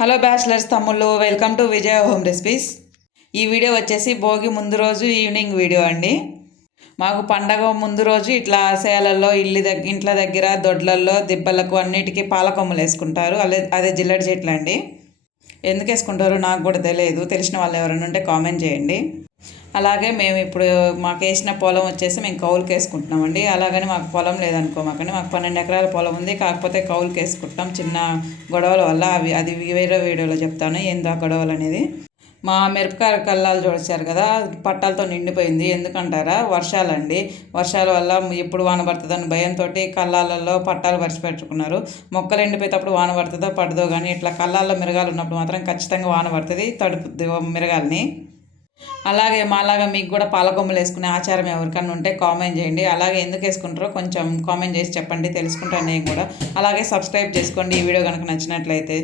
Hello bachelors తమ్ముళ్ళు, welcome to Vijaya home recipes. ఈ video వచ్చేసి భోగి ముందు రోజు ఈవినింగ్ వీడియో అండి. మాకు పండగ ముందు రోజు ఇట్లా సేలల్లో ఇంట్ల దగ్గర దొడ్లల్లో దిబ్బలకు అన్నిటికీ పాలకొమ్మలు వేసుకుంటారు. అదే జిల్లడి చెట్లు అండి. ఎందుకు వేసుకుంటారో నాకు కూడా తెలియదు. తెలిసిన వాళ్ళు ఎవరైనా ఉంటే కామెంట్ చేయండి. అలాగే మేము ఇప్పుడు మాకు వేసిన పొలం వచ్చేసి మేము కౌలుకి వేసుకుంటున్నామండి. అలాగని మాకు పొలం లేదనుకోమాకండి. మాకు 12 ఎకరాల పొలం ఉంది. కాకపోతే కౌలుకి వేసుకుంటాం చిన్న గొడవల వల్ల. అది వేరే వీడియోలో చెప్తాను ఏందో ఆ గొడవలు అనేది. మా మిరపకాయ కల్లాలు చూసారు కదా, పట్టాలతో నిండిపోయింది. ఎందుకంటారా, వర్షాలండి. వర్షాల వల్ల ఎప్పుడు వాన పడుతుందని భయంతో కల్లాలలో పట్టాలు పరిచి పెట్టుకున్నారు. మొక్కలు ఎండిపోయేటప్పుడు వాన పడుతుందో పడదో కానీ ఇట్లా కల్లాల్లో మిరగాలు ఉన్నప్పుడు మాత్రం ఖచ్చితంగా వాన పడుతుంది, తడుపుద్ది మిరగాలని. అలాగే మాలాగా మీకు కూడా పాలకొమ్మలు వేసుకునే ఆచారం ఎవరికన్నా ఉంటే కామెంట్ చేయండి. అలాగే ఎందుకు వేసుకుంటారో కొంచెం కామెంట్ చేసి చెప్పండి, తెలుసుకుంటాను నేను కూడా. అలాగే సబ్స్క్రైబ్ చేసుకోండి ఈ వీడియో కనుక నచ్చినట్లయితే.